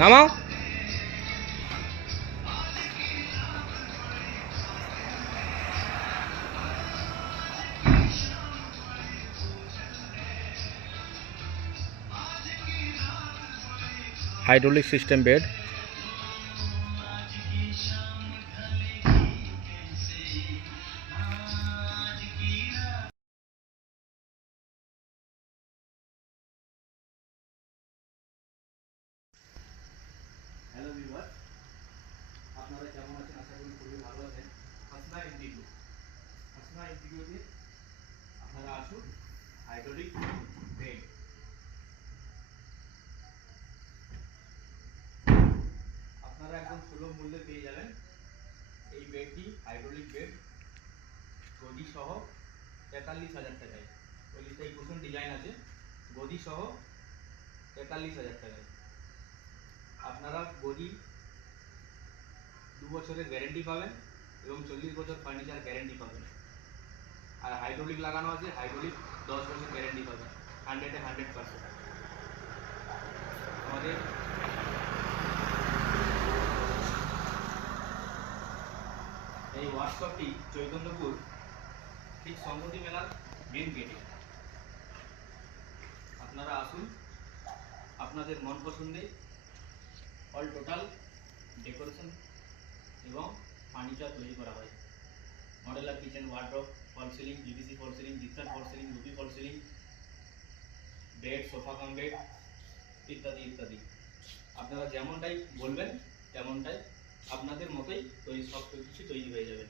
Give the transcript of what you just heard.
নামাও। Hydraulic system bed. Hello viewers, আপনারা কেমন আছেন? আশা করি খুবই ভালো আছেন। হাসনা ইনস্টিটিউটে আপনারা আসুন। হাইড্রোলিক বেড আপনারা একদম সুলভ মূল্যে পেয়ে যাবেন। এই বেডটি হাইড্রোলিক বেড গদি সহ 43,000 টাকায়। ওইটাই কুশন ডিজাইন আছে, গদি সহ 43,000 টাকায়। আপনারা গদি 2 বছরের গ্যারেন্টি পাবেন এবং 40 বছর ফার্নিচার গ্যারেন্টি পাবেন। আর হাইড্রোলিক লাগানো আছে, হাইড্রোলিক 10 বছর গ্যারেন্টি পাবেন 100% আমাদের এই ওয়ার্কশপটি চৈতন্যপুর ঠিক সংগতি মেলার মেন গেটে। আপনারা আসুন, আপনাদের মন পছন্দে অল টোটাল ডেকোরেশন এবং ফার্নিচার তৈরি করা হয়। Modular kitchen, wardrobe, fall ceiling, GBC fall ceiling, gypsum fall ceiling, Ruby fall ceiling, bed, sofa cum bed ইত্যাদি ইত্যাদি। আপনারা যেমনটাই বলবেন তেমনটাই আপনাদের মতোই সব কিছু তৈরি হয়ে যাবে।